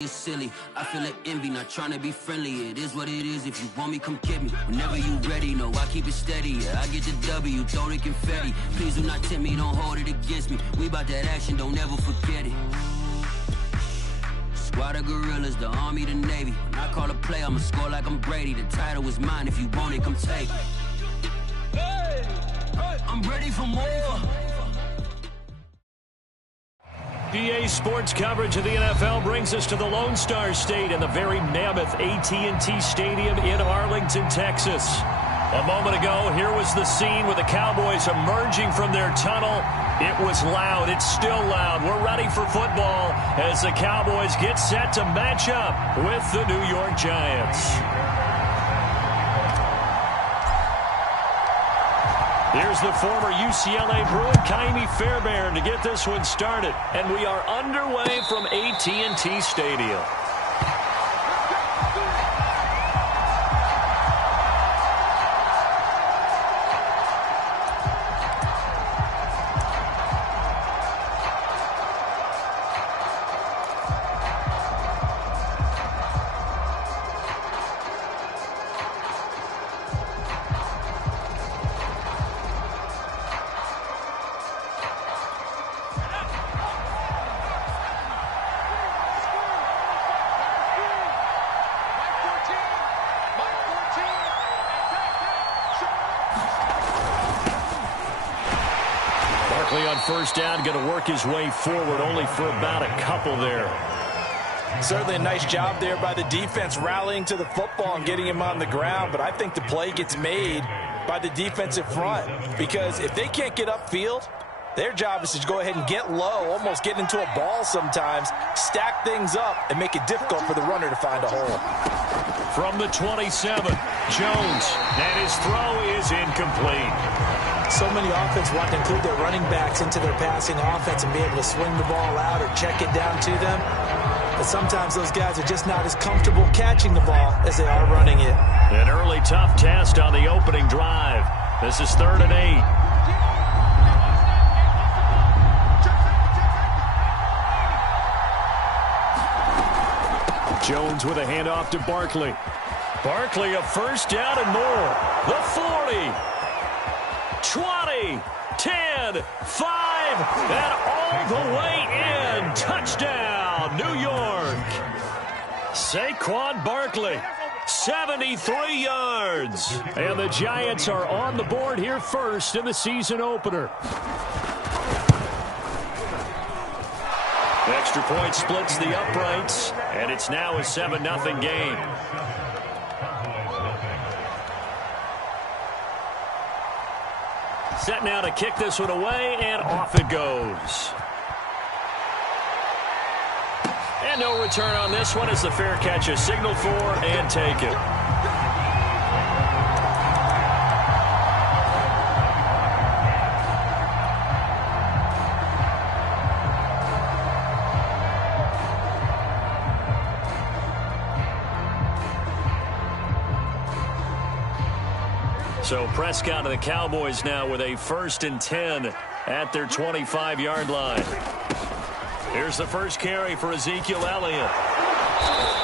It's silly. I feel like envy, not trying to be friendly. It is what it is. If you want me, come get me. Whenever you ready, no, I keep it steady. Yeah, I get the W, throw the confetti. Please do not tempt me, don't hold it against me. We bout that action, don't ever forget it. Squad of gorillas, the army, the navy. When I call a play, I'ma score like I'm Brady. The title is mine, if you want it, come take it. I'm ready for more. PA Sports coverage of the NFL brings us to the Lone Star State and the very mammoth AT&T Stadium in Arlington, Texas. A moment ago, here was the scene with the Cowboys emerging from their tunnel. It was loud. It's still loud. We're ready for football as the Cowboys get set to match up with the New York Giants. Here's the former UCLA Bruin, Ka'imi Fairbairn, to get this one started. And we are underway from AT&T Stadium. On first down, going to work his way forward, only for about a couple there. Certainly a nice job there by the defense, rallying to the football and getting him on the ground. But I think the play gets made by the defensive front, because if they can't get upfield, their job is to go ahead and get low, almost get into a ball sometimes, stack things up, and make it difficult for the runner to find a hole. From the 27, Jones, and his throw is incomplete. So many offenses want to include their running backs into their passing offense and be able to swing the ball out or check it down to them. But sometimes those guys are just not as comfortable catching the ball as they are running it. An early tough test on the opening drive. This is 3rd and 8. Jones with a handoff to Barkley. Barkley a first down and more. The 40. 20, 10, 5, and all the way in. Touchdown, New York. Saquon Barkley, 73 yards. And the Giants are on the board here first in the season opener. The extra point splits the uprights, and it's now a 7-0 game. Set now to kick this one away, and off it goes. And no return on this one as the fair catch is signaled for and taken. So Prescott and the Cowboys now with a 1st and 10 at their 25-yard line. Here's the first carry for Ezekiel Elliott.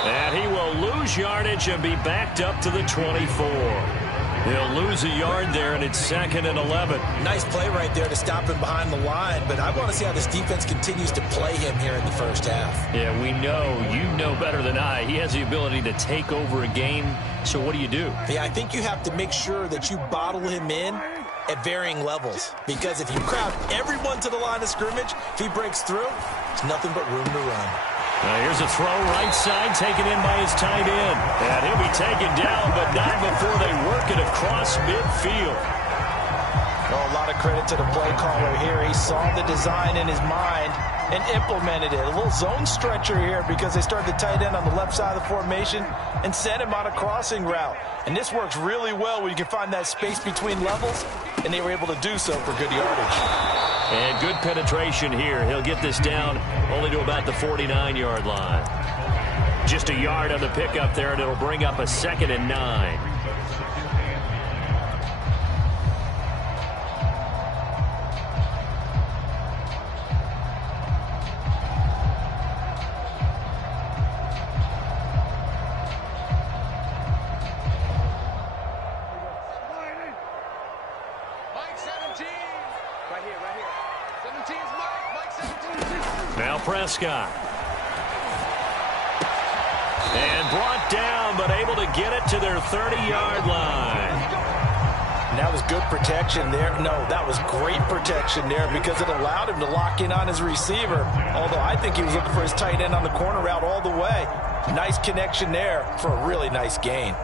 And he will lose yardage and be backed up to the 24. He'll lose a yard there, and it's 2nd and 11. Nice play right there to stop him behind the line, but I want to see how this defense continues to play him here in the first half. Yeah, we know. You know better than I. He has the ability to take over a game. So what do you do? Yeah, I think you have to make sure that you bottle him in at varying levels. Because if you crowd everyone to the line of scrimmage, if he breaks through, there's nothing but room to run. Here's a throw right side taken in by his tight end. And he'll be taken down, but not before they work it across midfield. Well, a lot of credit to the play caller here. He saw the design in his mind and implemented it. A little zone stretcher here because they started the tight end on the left side of the formation and sent him on a crossing route. And this works really well when you can find that space between levels, and they were able to do so for good yardage. And good penetration here. He'll get this down only to about the 49-yard line. Just a yard on the pickup there, and it'll bring up a 2nd and 9. Prescott. And brought down, but able to get it to their 30-yard line. And that was good protection there. No, that was great protection there because it allowed him to lock in on his receiver. Although I think he was looking for his tight end on the corner route all the way. Nice connection there for a really nice gain.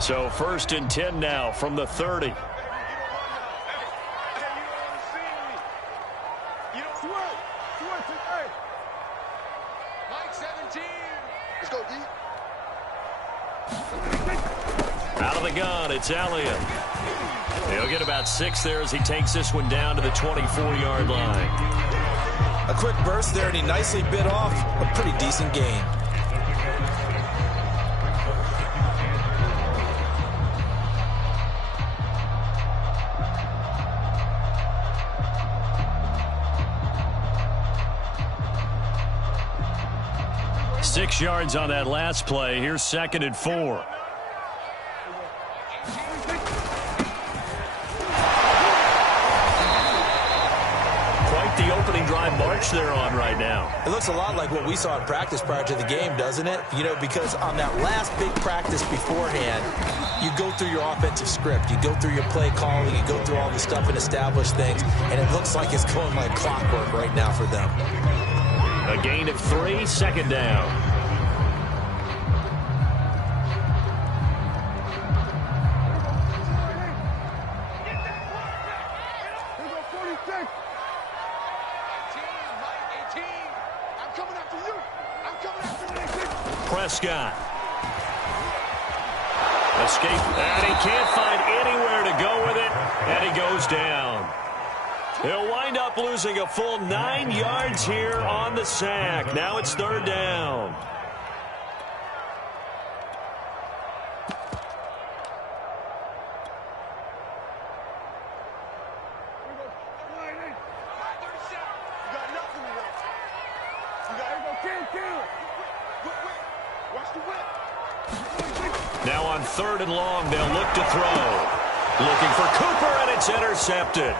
So 1st and 10 now from the 30. Out of the gun, it's Elliott. He'll get about 6 there as he takes this one down to the 24-yard line. A quick burst there, and he nicely bit off a pretty decent gain. Six yards on that last play. Here's 2nd and 4. The opening drive march they're on right now. It looks a lot like what we saw in practice prior to the game, doesn't it? You know, because on that last big practice beforehand, you go through your offensive script. You go through your play calling. You go through all the stuff and establish things. And it looks like it's going like clockwork right now for them. A gain of 3, 2nd down. Prescott. Escape, and he can't find anywhere to go with it, and he goes down. He'll wind up losing a full 9 yards here on the sack. Now it's 3rd down. Now on 3rd and long, they'll look to throw. Looking for Cooper, and it's intercepted.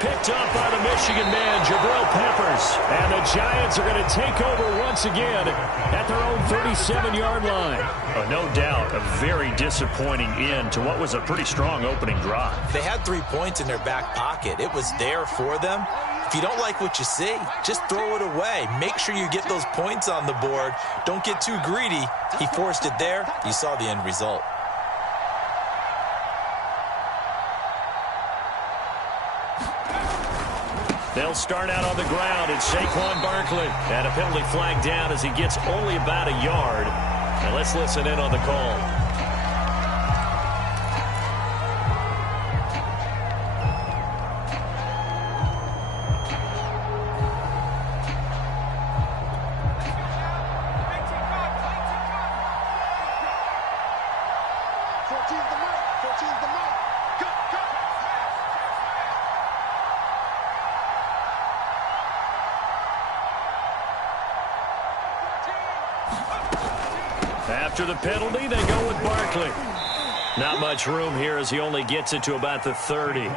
Picked up by the Michigan man, Jabril Peppers. And the Giants are going to take over once again at their own 37-yard line. No doubt, a very disappointing end to what was a pretty strong opening drive. They had 3 points in their back pocket. It was there for them. If you don't like what you see, just throw it away. Make sure you get those points on the board. Don't get too greedy. He forced it there. You saw the end result. They'll start out on the ground. It's Saquon Barkley. And a penalty flag down as he gets only about a yard. Now let's listen in on the call. After the penalty, they go with Barkley. Not much room here as he only gets it to about the 30.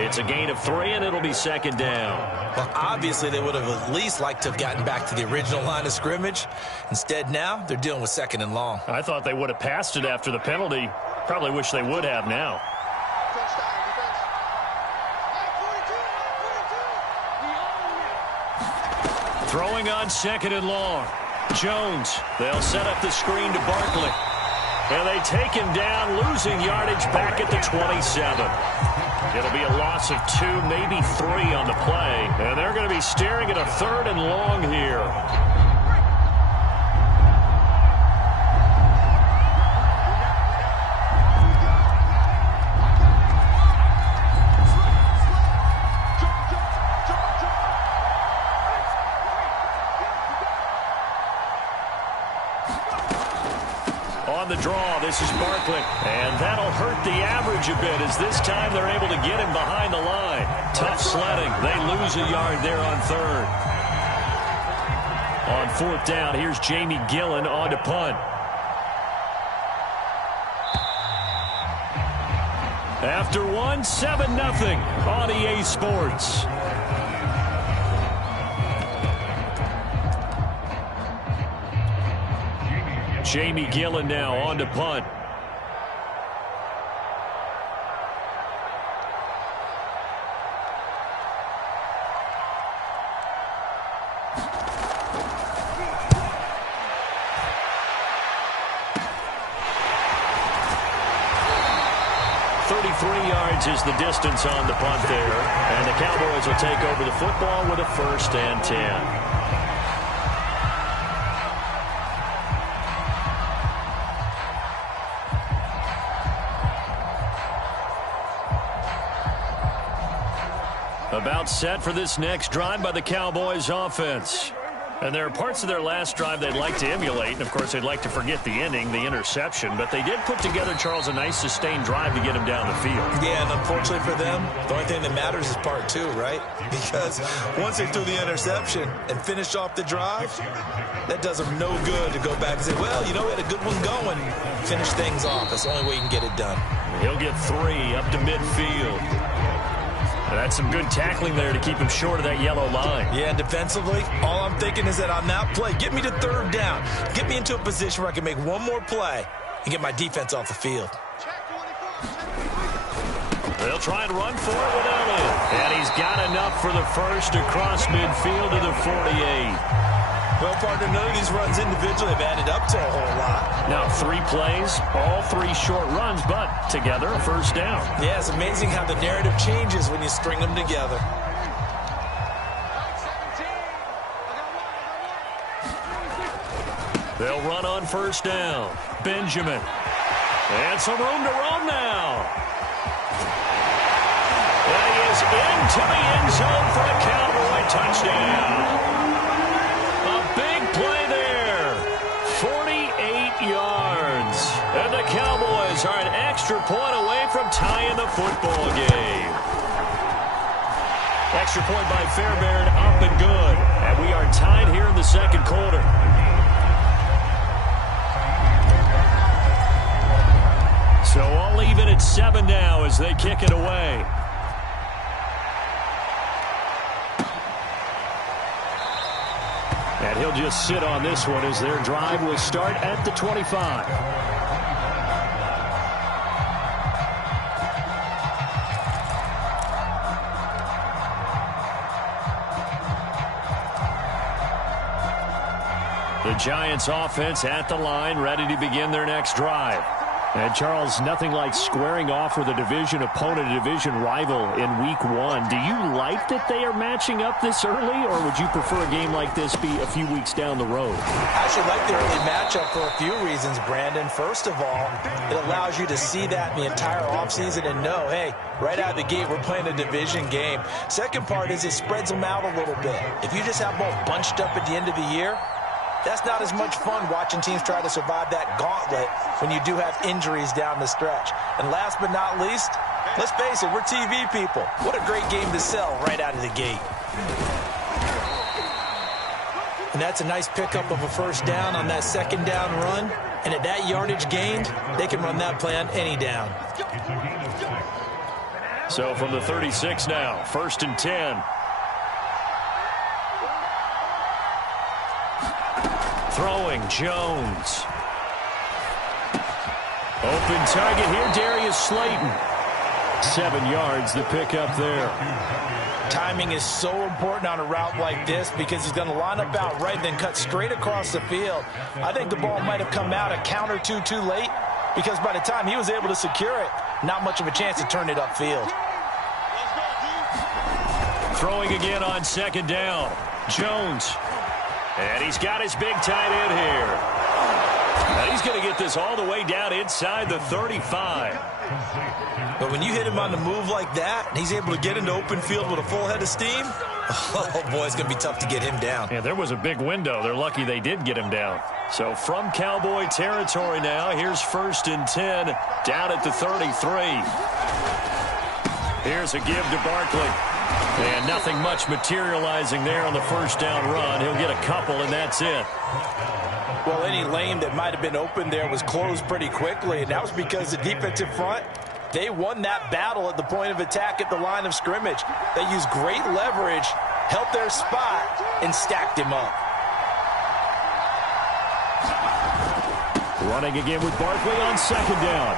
It's a gain of 3, and it'll be 2nd down. Well, obviously, they would have at least liked to have gotten back to the original line of scrimmage. Instead, now, they're dealing with 2nd and long. I thought they would have passed it after the penalty. Probably wish they would have now. Throwing on 2nd and long. Jones, they'll set up the screen to Barkley. And they take him down, losing yardage back at the 27. It'll be a loss of 2, maybe 3 on the play. And they're going to be staring at a 3rd and long here. On the draw, this is Barkley. And that'll hurt the average a bit as this time they're able to get him behind the line. Tough sledding. They lose a yard there on 3rd. On 4th down, here's Jamie Gillen on to punt. After one, 7-0 on EA Sports. Jamie Gillen now on to punt. Is the distance on the punt there, and the Cowboys will take over the football with a 1st and 10. About set for this next drive by the Cowboys offense. And there are parts of their last drive they'd like to emulate. And, of course, they'd like to forget the ending, the interception. But they did put together, Charles, a nice sustained drive to get him down the field. Yeah, and unfortunately for them, the only thing that matters is part 2, right? Because once they threw the interception and finished off the drive, that does them no good to go back and say, well, you know, we had a good one going. Finish things off. That's the only way you can get it done. He'll get 3 up to midfield. That's some good tackling there to keep him short of that yellow line. Yeah, and defensively, all I'm thinking is that on that play, get me to 3rd down. Get me into a position where I can make one more play and get my defense off the field. They'll try and run for it without it. And he's got enough for the 1st across midfield to the 48. Well, partner, none of these runs individually have added up to a whole lot. Now, 3 plays, all 3 short runs, but together a 1st down. Yeah, it's amazing how the narrative changes when you string them together. They'll run on 1st down. Benjamin. And some room to roam now. And he is into the end zone for a Cowboy touchdown. Play there, 48 yards. And the Cowboys are an extra point away from tying the football game. Extra point by Fairbairn, up and good. And we are tied here in the 2nd quarter. So all even at 7 now as they kick it away. And he'll just sit on this one as their drive will start at the 25. The Giants offense at the line, ready to begin their next drive. And, Charles, nothing like squaring off with a division opponent, a division rival in Week 1. Do you like that they are matching up this early, or would you prefer a game like this be a few weeks down the road? I actually like the early matchup for a few reasons, Brandon. First of all, it allows you to see that in the entire offseason and know, hey, right out of the gate, we're playing a division game. Second part is it spreads them out a little bit. If you just have them all bunched up at the end of the year, that's not as much fun watching teams try to survive that gauntlet when you do have injuries down the stretch. And last but not least, let's face it, we're TV people. What a great game to sell right out of the gate. And that's a nice pickup of a 1st down on that 2nd down run. And at that yardage gained, they can run that play on any down. So from the 36 now, 1st and 10. Throwing, Jones. Open target here, Darius Slayton. 7 yards, the pickup there. Timing is so important on a route like this because he's going to line up out right, then cut straight across the field. I think the ball might have come out a count or two too late because by the time he was able to secure it, not much of a chance to turn it upfield. Throwing again on 2nd down. Jones. And he's got his big tight end here. And he's going to get this all the way down inside the 35. But when you hit him on the move like that, and he's able to get into open field with a full head of steam, oh, boy, it's going to be tough to get him down. Yeah, there was a big window. They're lucky they did get him down. So from Cowboy territory now, here's 1st and 10 down at the 33. Here's a give to Barkley. And nothing much materializing there on the 1st down run. He'll get a couple, and that's it. Well, any lane that might have been open there was closed pretty quickly, and that was because the defensive front They won that battle at the point of attack at the line of scrimmage. They used great leverage, held their spot, and stacked him up. Running again with Barkley on second down.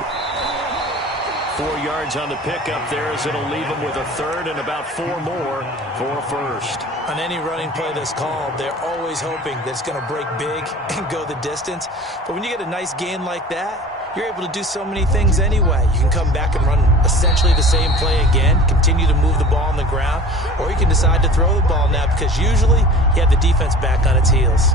4 yards on the pickup there as it'll leave him with a third and about 4 more for a first. On any running play that's called, they're always hoping that it's going to break big and go the distance. But when you get a nice gain like that, you're able to do so many things anyway. You can come back and run essentially the same play again, continue to move the ball on the ground, or you can decide to throw the ball now because usually you have the defense back on its heels.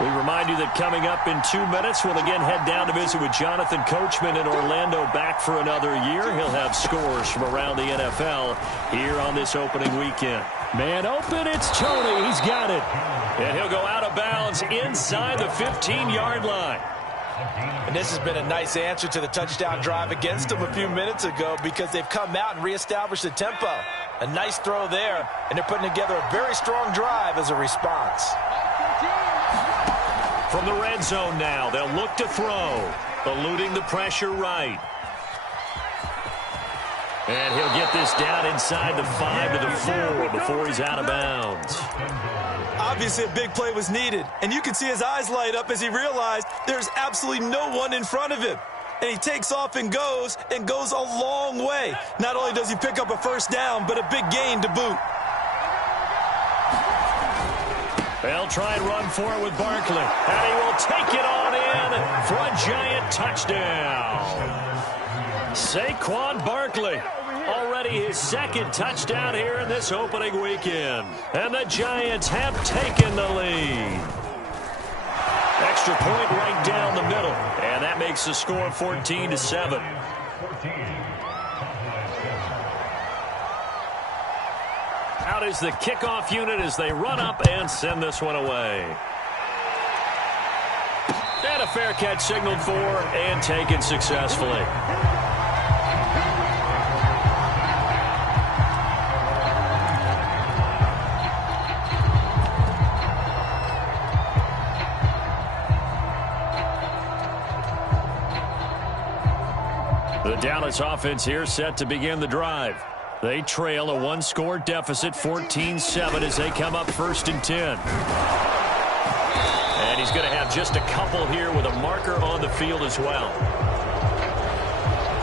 We remind you that coming up in 2 minutes, we'll again head down to visit with Jonathan Coachman in Orlando, back for another year. He'll have scores from around the NFL here on this opening weekend. Man open, it's Tony. He's got it. And he'll go out of bounds inside the 15-yard line. And this has been a nice answer to the touchdown drive against them a few minutes ago because they've come out and reestablished the tempo. A nice throw there, and they're putting together a very strong drive as a response. From the red zone now, they'll look to throw, eluding the pressure right. And he'll get this down inside the 5 to the 4 before he's out of bounds. Obviously, a big play was needed, and you can see his eyes light up as he realized there's absolutely no one in front of him. And he takes off and goes a long way. Not only does he pick up a first down, but a big gain to boot. They'll try and run for it with Barkley. And he will take it on in for a giant touchdown. Saquon Barkley, already his second touchdown here in this opening weekend. And the Giants have taken the lead. Extra point right down the middle. And that makes the score 14-7. Out is the kickoff unit as they run up and send this one away. And a fair catch signaled for and taken successfully. The Dallas offense here set to begin the drive. They trail a one-score deficit, 14-7, as they come up 1st and 10. And he's going to have just a couple here with a marker on the field as well.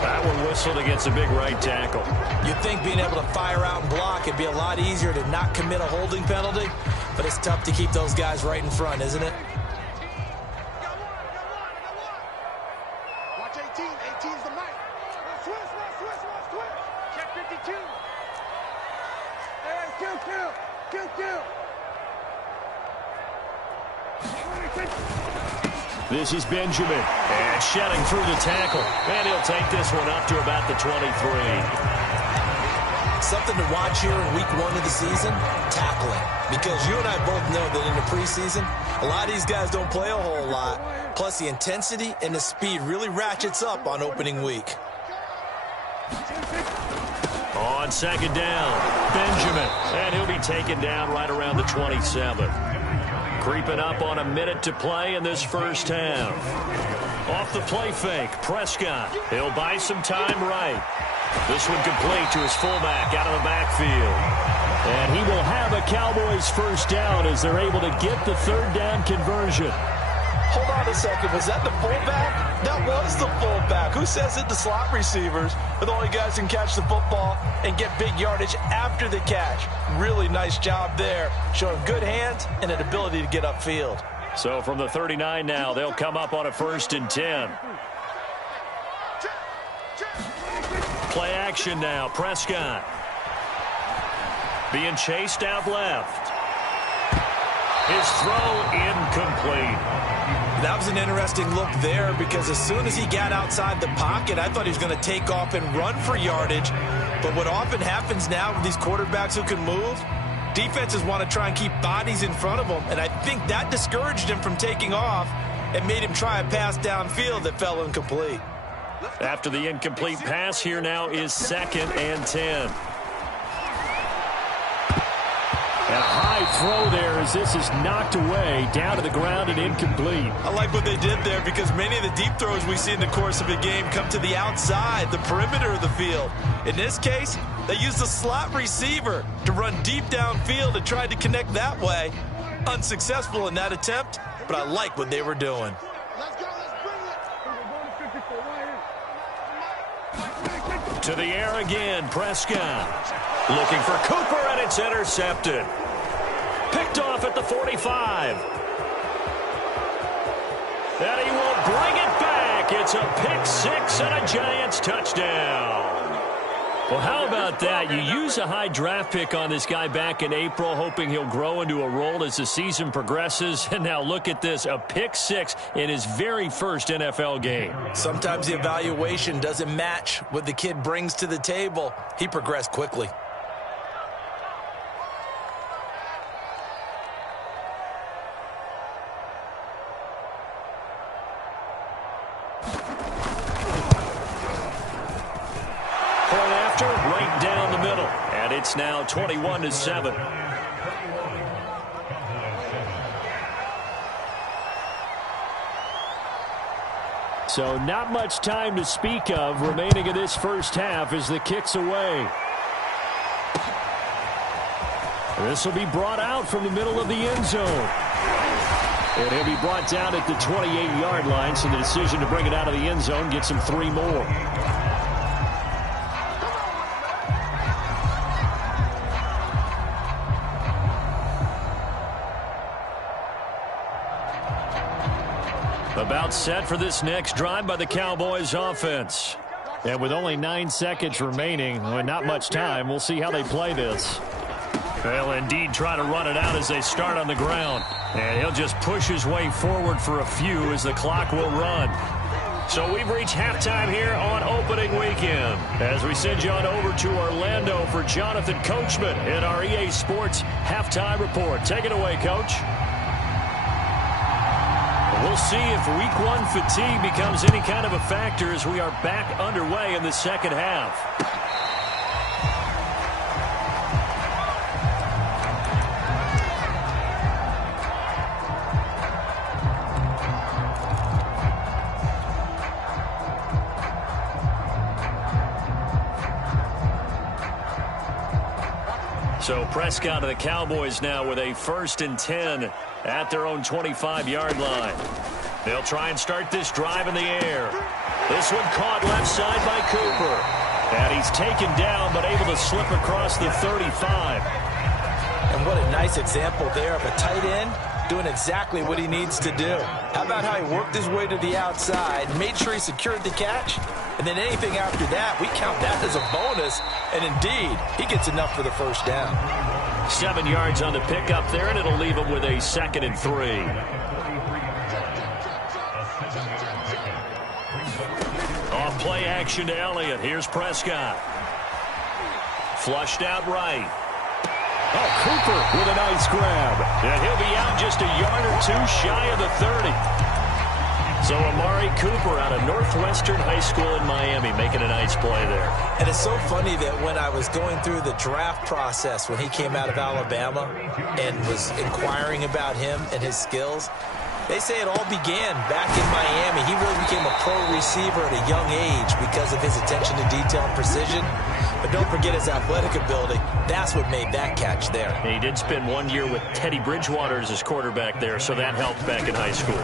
That one whistled against a big right tackle. You'd think being able to fire out and block, it'd be a lot easier to not commit a holding penalty, but it's tough to keep those guys right in front, isn't it? Watch 18. 18's the mic. Switch. Check 52. Hey, kill. This is Benjamin. And shedding through the tackle. And he'll take this one up to about the 23. Something to watch here in week 1 of the season, tackling. Because you and I both know that in the preseason, a lot of these guys don't play a whole lot. Plus, the intensity and the speed really ratchets up on opening week. On second down, Benjamin. And he'll be taken down right around the 27. Creeping up on a minute to play in this first half. Off the play fake, Prescott. He'll buy some time right. This one complete to his fullback out of the backfield. And he will have a Cowboys first down as they're able to get the third down conversion. Hold on a second. Was that the fullback? That was the fullback. Who says it? The slot receivers are the only guys who can catch the football and get big yardage after the catch. Really nice job there, showing good hands and an ability to get upfield. So from the 39 now, they'll come up on a 1st and 10. Play action now, Prescott. Being chased out left. His throw incomplete. That was an interesting look there because as soon as he got outside the pocket, I thought he was going to take off and run for yardage. But what often happens now with these quarterbacks who can move, defenses want to try and keep bodies in front of them. And I think that discouraged him from taking off and made him try a pass downfield that fell incomplete. After the incomplete pass, here now is 2nd and 10. And a high throw there as this is knocked away, down to the ground and incomplete. I like what they did there because many of the deep throws we see in the course of a game come to the outside, the perimeter of the field. In this case, they used the slot receiver to run deep downfield and tried to connect that way. Unsuccessful in that attempt, but I like what they were doing. Let's go, let's bring it. To the air again, Prescott. Looking for Cooper, and it's intercepted. Picked off at the 45. And he will bring it back. It's a pick six and a Giants touchdown. Well, how about that? You use a high draft pick on this guy back in April, hoping he'll grow into a role as the season progresses. And now look at this, a pick six in his very first NFL game. Sometimes the evaluation doesn't match what the kid brings to the table. He progressed quickly. Right down the middle, and it's now 21-7. So not much time to speak of remaining in this first half as the kick's away. This will be brought out from the middle of the end zone. And he'll be brought down at the 28-yard line, so the decision to bring it out of the end zone gets him 3 more. About set for this next drive by the Cowboys offense. And with only 9 seconds remaining, and not much time, we'll see how they play this. They'll indeed try to run it out as they start on the ground. And he'll just push his way forward for a few as the clock will run. So we've reached halftime here on opening weekend. As we send you on over to Orlando for Jonathan Coachman in our EA Sports Halftime Report. Take it away, Coach. We'll see if week 1 fatigue becomes any kind of a factor as we are back underway in the second half. So Prescott of the Cowboys now with a 1st and 10 at their own 25-yard line. They'll try and start this drive in the air. This one caught left side by Cooper. And he's taken down but able to slip across the 35. And what a nice example there of a tight end doing exactly what he needs to do. How about how he worked his way to the outside, made sure he secured the catch, and then anything after that, we count that as a bonus. And indeed, he gets enough for the first down. 7 yards on the pickup there, and it'll leave him with a 2nd and 3. Off play action to Elliott. Here's Prescott. Flushed out right. Oh, Cooper with a nice grab. And he'll be out just a yard or 2 shy of the 30. So Amari Cooper out of Northwestern High School in Miami making a nice play there. And it's so funny that when I was going through the draft process when he came out of Alabama and was inquiring about him and his skills, they say it all began back in Miami. He really became a pro receiver at a young age because of his attention to detail and precision. But don't forget his athletic ability. That's what made that catch there. And he did spend 1 year with Teddy Bridgewater as his quarterback there, so that helped back in high school.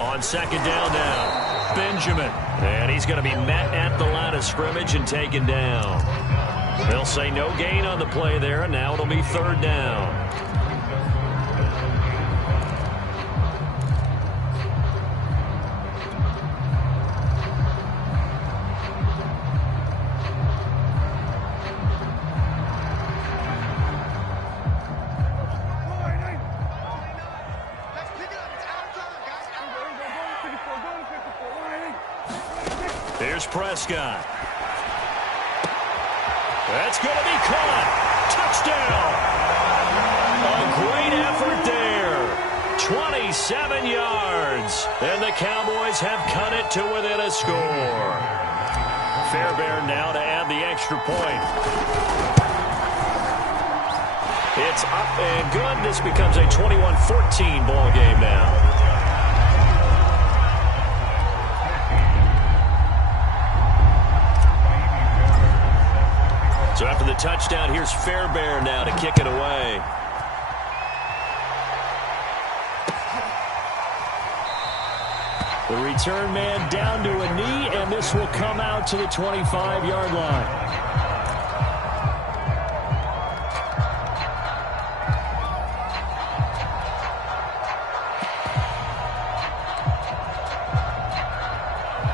On 2nd down now, Benjamin. And he's going to be met at the line of scrimmage and taken down. They'll say no gain on the play there, and now it'll be 3rd down. Here's Prescott. That's going to be caught. Touchdown. A great effort there. 27 yards. And the Cowboys have cut it to within a score. Fairbairn now to add the extra point. It's up and good. This becomes a 21-14 ball game now. So after the touchdown, here's Fairbairn now to kick it away. The return man down to a knee, and this will come out to the 25-yard line.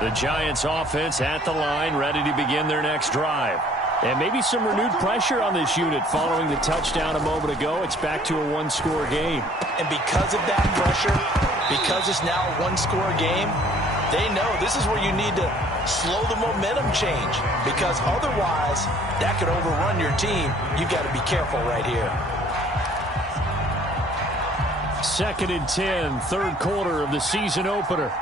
The Giants offense at the line, ready to begin their next drive. And maybe some renewed pressure on this unit following the touchdown a moment ago. It's back to a one-score game. And because of that pressure, because it's now a one-score game, they know this is where you need to slow the momentum change, because otherwise that could overrun your team. You've got to be careful right here. 2nd and 10, third quarter of the season opener.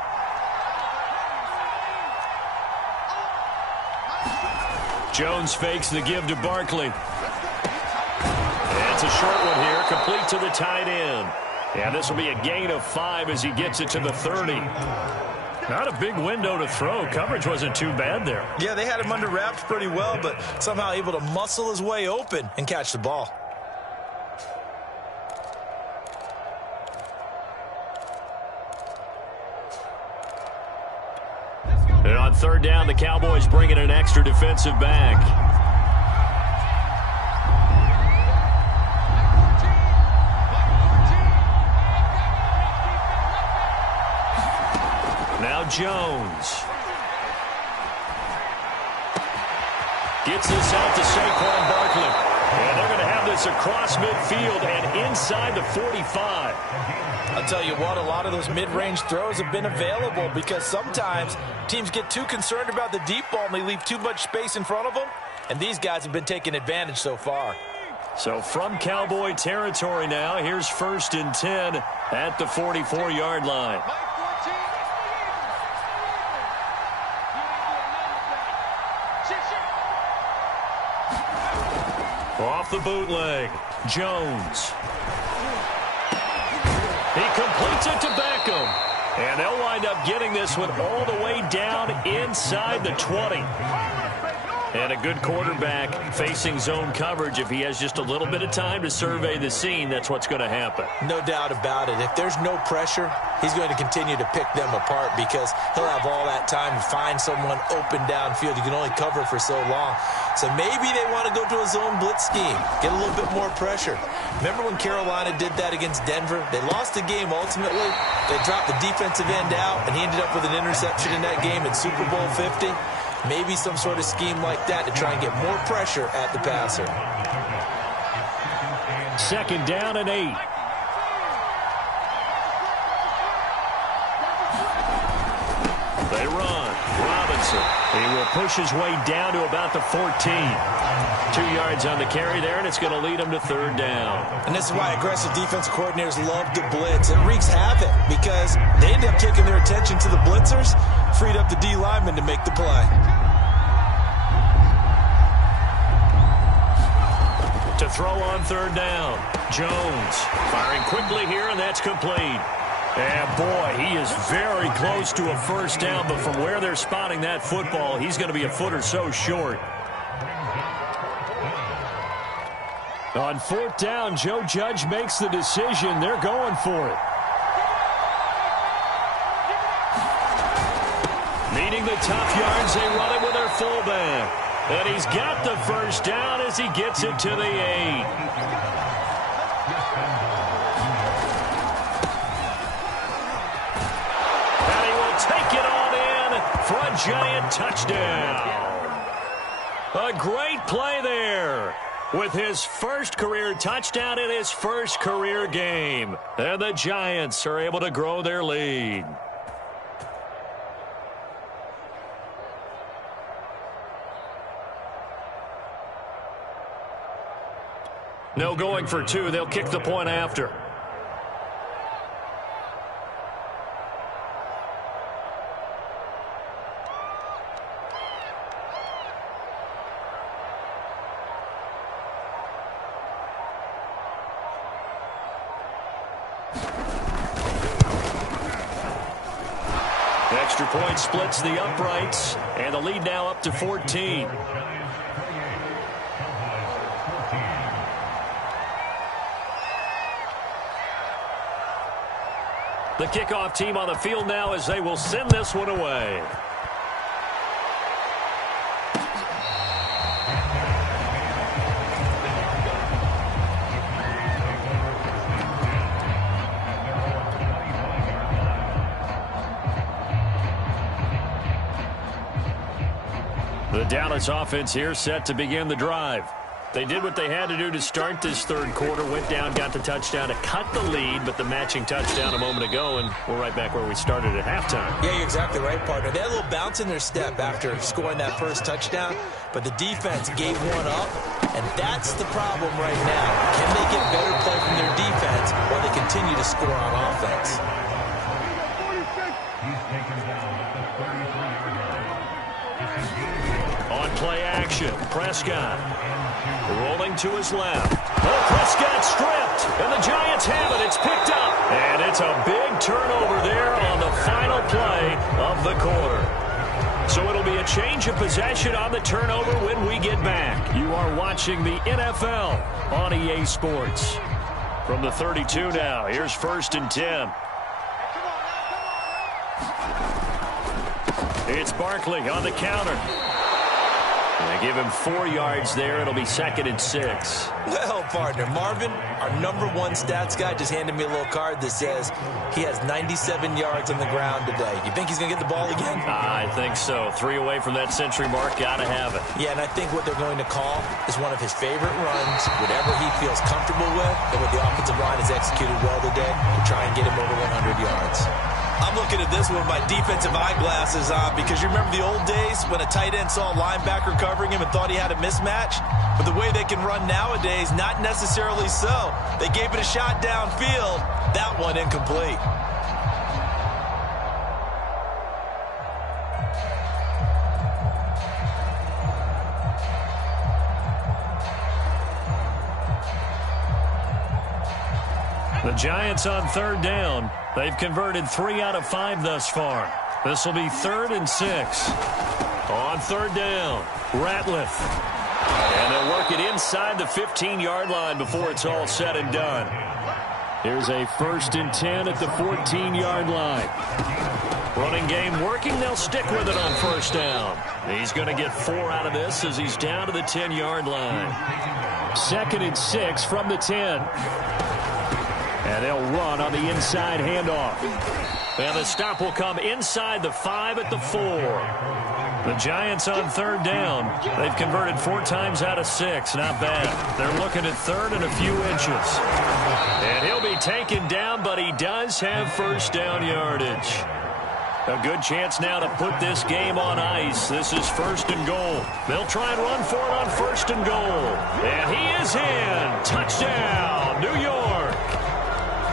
Jones fakes the give to Barkley. It's a short one here, complete to the tight end. And this will be a gain of 5 as he gets it to the 30. Not a big window to throw. Coverage wasn't too bad there. Yeah, they had him under wraps pretty well, but somehow able to muscle his way open and catch the ball. And on third down, the Cowboys bring in an extra defensive back. Now Jones. Gets this out to Saquon Barkley. And they're going to have this across midfield and inside the 45. I'll tell you what, a lot of those mid-range throws have been available because sometimes teams get too concerned about the deep ball and they leave too much space in front of them. And these guys have been taking advantage so far. So from Cowboy territory now, here's 1st and 10 at the 44-yard line. Off the bootleg, Jones. He completes it to Beckham. And they'll wind up getting this one all the way down inside the 20. And a good quarterback facing zone coverage. If he has just a little bit of time to survey the scene, that's what's going to happen. No doubt about it. If there's no pressure, he's going to continue to pick them apart because he'll have all that time to find someone open downfield. You can only cover for so long. So maybe they want to go to a zone blitz scheme, get a little bit more pressure. Remember when Carolina did that against Denver? They lost the game ultimately. They dropped the defensive end out, and he ended up with an interception in that game at Super Bowl 50. Maybe some sort of scheme like that to try and get more pressure at the passer. 2nd down and 8. They run. Robinson. He will push his way down to about the 14. 2 yards on the carry there, and it's going to lead him to 3rd down. And this is why aggressive defense coordinators love to blitz. It wreaks havoc because they end up taking their attention to the blitzers, freed up the D lineman to make the play. To throw on 3rd down. Jones firing quickly here, and that's complete. And boy, he is very close to a 1st down, but from where they're spotting that football, he's going to be a foot or so short. On 4th down, Joe Judge makes the decision. They're going for it. Needing the tough yards, they run it with their fullback. And he's got the 1st down as he gets it to the 8. And he will take it on in for a Giant touchdown. A great play there with his 1st career touchdown in his 1st career game. And the Giants are able to grow their lead. No going for 2. They'll kick the point after. Extra point splits the uprights, and the lead now up to 14. The kickoff team on the field now as they will send this one away. The Dallas offense here set to begin the drive. They did what they had to do to start this third quarter, went down, got the touchdown to cut the lead, but the matching touchdown a moment ago, and we're right back where we started at halftime. Yeah, you're exactly right, partner. They had a little bounce in their step after scoring that first touchdown, but the defense gave one up, and that's the problem right now. Can they get better play from their defense while they continue to score on offense? On play action, Prescott rolling to his left. Oh, Prescott stripped, and the Giants have it. It's picked up, and it's a big turnover there on the final play of the quarter. So it'll be a change of possession on the turnover when we get back. You are watching the NFL on EA Sports. From the 32 now, here's 1st and 10. It's Barkley on the counter. They give him 4 yards there. It'll be 2nd and 6. Well, partner, Marvin, our #1 stats guy, just handed me a little card that says he has 97 yards on the ground today. You think he's going to get the ball again? I think so. 3 away from that century mark. Got to have it. Yeah, and I think what they're going to call is one of his favorite runs, whatever he feels comfortable with, and what the offensive line has executed well today to try and get him over 100 yards. I'm looking at this one with my defensive eyeglasses on because you remember the old days when a tight end saw a linebacker covering him and thought he had a mismatch? But the way they can run nowadays, not necessarily so. They gave it a shot downfield. That one incomplete. The Giants on 3rd down. They've converted 3 out of 5 thus far. This will be 3rd and 6. On 3rd down, Ratliff. And they'll work it inside the 15-yard line before it's all said and done. Here's a 1st and 10 at the 14-yard line. Running game working. They'll stick with it on 1st down. He's going to get 4 out of this as he's down to the 10-yard line. 2nd and 6 from the 10. And they'll run on the inside handoff. And the stop will come inside the 5 at the 4. The Giants on 3rd down. They've converted 4 times out of 6. Not bad. They're looking at 3rd and a few inches. And he'll be taken down, but he does have 1st down yardage. A good chance now to put this game on ice. This is 1st and goal. They'll try and run for it on 1st and goal. And he is in. Touchdown, New York.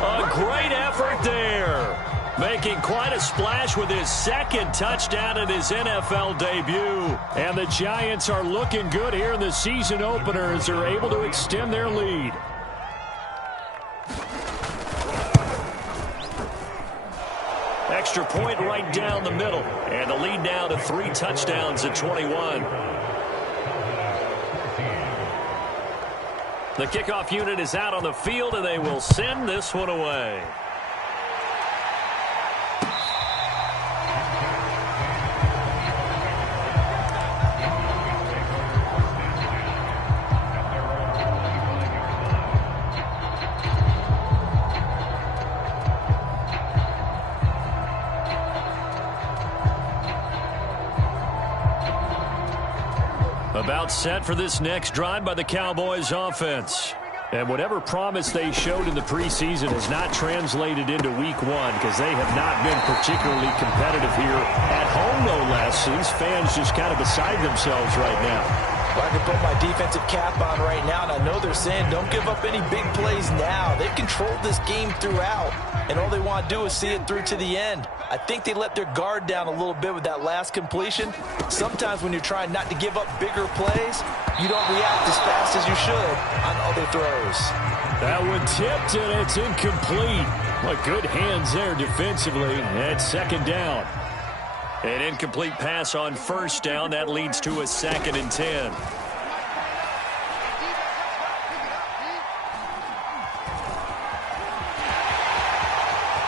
A great effort there. Making quite a splash with his 2nd touchdown in his NFL debut. And the Giants are looking good here in the season opener as they're able to extend their lead. Extra point right down the middle. And the lead now to 3 touchdowns at 21. The kickoff unit is out on the field, and they will send this one away. About set for this next drive by the Cowboys offense. And whatever promise they showed in the preseason has not translated into week 1 because they have not been particularly competitive here at home, no less. These fans just kind of beside themselves right now. Well, I can put my defensive cap on right now, and I know they're were saying, don't give up any big plays now. They've controlled this game throughout, and all they want to do is see it through to the end. I think they let their guard down a little bit with that last completion. Sometimes when you're trying not to give up bigger plays, you don't react as fast as you should on other throws. That one tipped, and it's incomplete. Well, good hands there defensively at second down. An incomplete pass on first down. That leads to a 2nd and 10.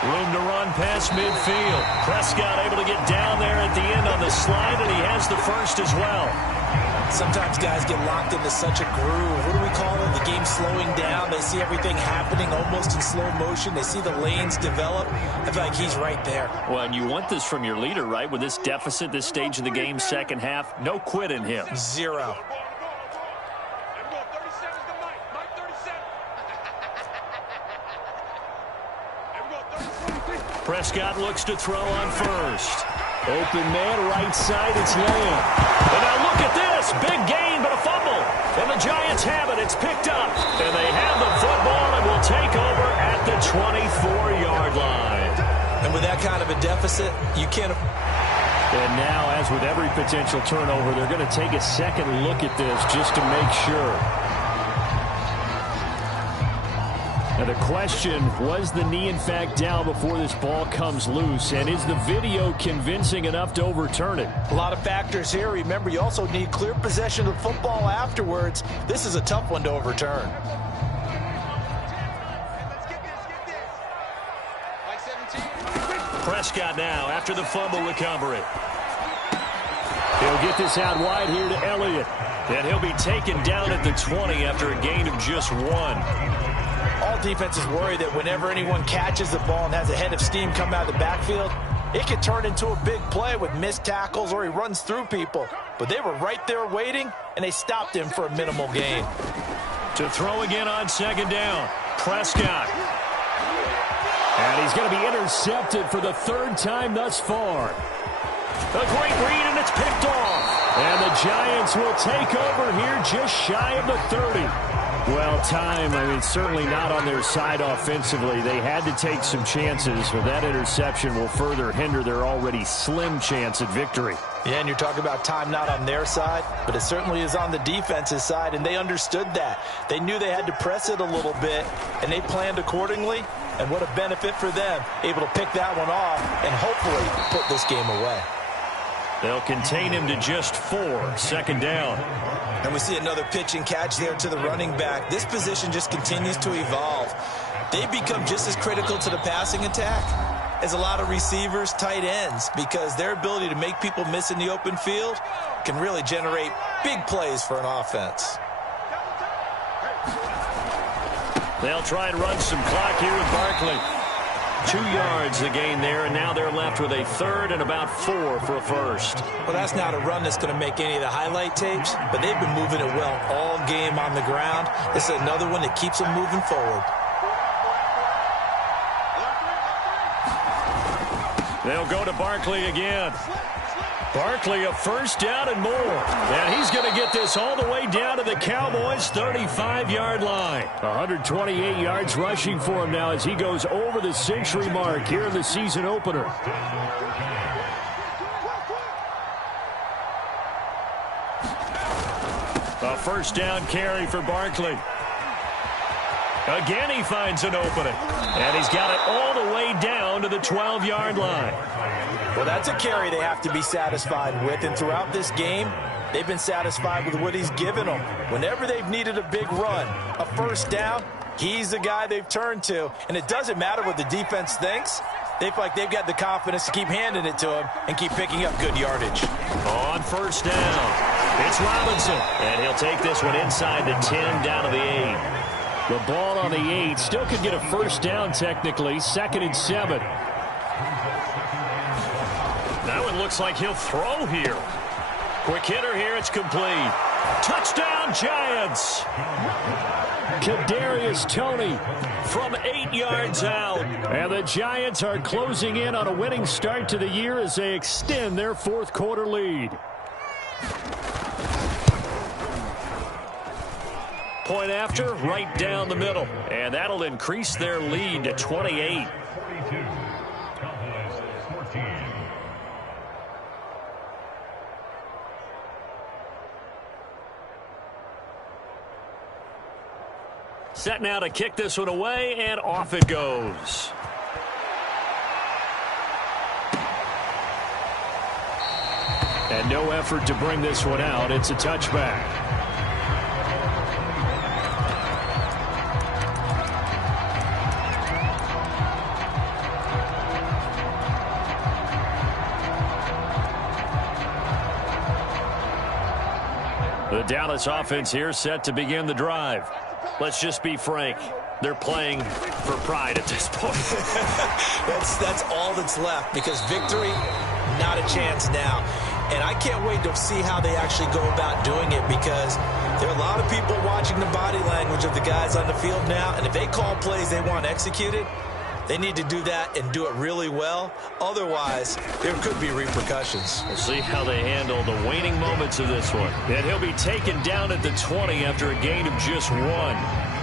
Room to run past midfield. Prescott able to get down there at the end on the slide, and he has the first as well. Sometimes guys get locked into such a groove. What do we call it? The game slowing down. They see everything happening almost in slow motion. They see the lanes develop. I feel like he's right there. Well, and you want this from your leader, right? With this deficit, this stage of the game, second half, no quit in him. Zero. Prescott looks to throw on first. Open man, right side, it's Lamb. And now look at this. Big gain, but a fumble. And the Giants have it. It's picked up. And they have the football and will take over at the 24-yard line. And with that kind of a deficit, you can't... And now, as with every potential turnover, they're going to take a second look at this just to make sure. Now the question, was the knee in fact down before this ball comes loose? And is the video convincing enough to overturn it? A lot of factors here. Remember, you also need clear possession of the football afterwards. This is a tough one to overturn. Prescott now after the fumble recovery. He'll get this out wide here to Elliott. And he'll be taken down at the 20 after a gain of just 1. All defenses worry that whenever anyone catches the ball and has a head of steam come out of the backfield, it could turn into a big play with missed tackles or he runs through people. But they were right there waiting, and they stopped him for a minimal gain. To throw again on second down, Prescott. And he's going to be intercepted for the 3rd time thus far. A great read, and it's picked off. And the Giants will take over here just shy of the 30. Well, time, certainly not on their side offensively. They had to take some chances, but that interception will further hinder their already slim chance at victory. Yeah, and you're talking about time not on their side, but it certainly is on the defense's side, and they understood that. They knew they had to press it a little bit, and they planned accordingly, and what a benefit for them, able to pick that one off and hopefully put this game away. They'll contain him to just 4, 2nd down. And we see another pitch and catch there to the running back. This position just continues to evolve. They become just as critical to the passing attack as a lot of receivers, tight ends, because their ability to make people miss in the open field can really generate big plays for an offense. They'll try and run some clock here with Barkley. 2 yards the gain there, and now they're left with a 3rd and about 4 for a first. Well, that's not a run that's going to make any of the highlight tapes, but they've been moving it well all game on the ground. This is another one that keeps them moving forward. They'll go to Barkley again. Barkley a 1st down and more. And he's going to get this all the way down to the Cowboys' 35-yard line. 128 yards rushing for him now as he goes over the century mark here in the season opener. A 1st down carry for Barkley. Again, he finds an opening. And he's got it all the way down to the 12-yard line. Well, that's a carry they have to be satisfied with. And throughout this game, they've been satisfied with what he's given them. Whenever they've needed a big run, a 1st down, he's the guy they've turned to. And it doesn't matter what the defense thinks. They feel like they've got the confidence to keep handing it to him and keep picking up good yardage. On 1st down, it's Robinson. And he'll take this one inside the 10 down to the 8. The ball on the 8 still could get a 1st down technically. 2nd and 7. Now it looks like he'll throw here. Quick hitter here. It's complete. Touchdown Giants. Kadarius Toney from 8 yards out. And the Giants are closing in on a winning start to the year as they extend their 4th quarter lead. Point after, right down the middle. And that'll increase their lead to 28. Set now to kick this one away, and off it goes. And no effort to bring this one out. It's a touchback. The Dallas offense here set to begin the drive. Let's just be frank. They're playing for pride at this point. That's all that's left, because victory, not a chance now. And I can't wait to see how they actually go about doing it, because there are a lot of people watching the body language of the guys on the field now, and if they call plays they want executed, they need to do that and do it really well. Otherwise, there could be repercussions. We'll see how they handle the waning moments of this one. And he'll be taken down at the 20 after a gain of just 1.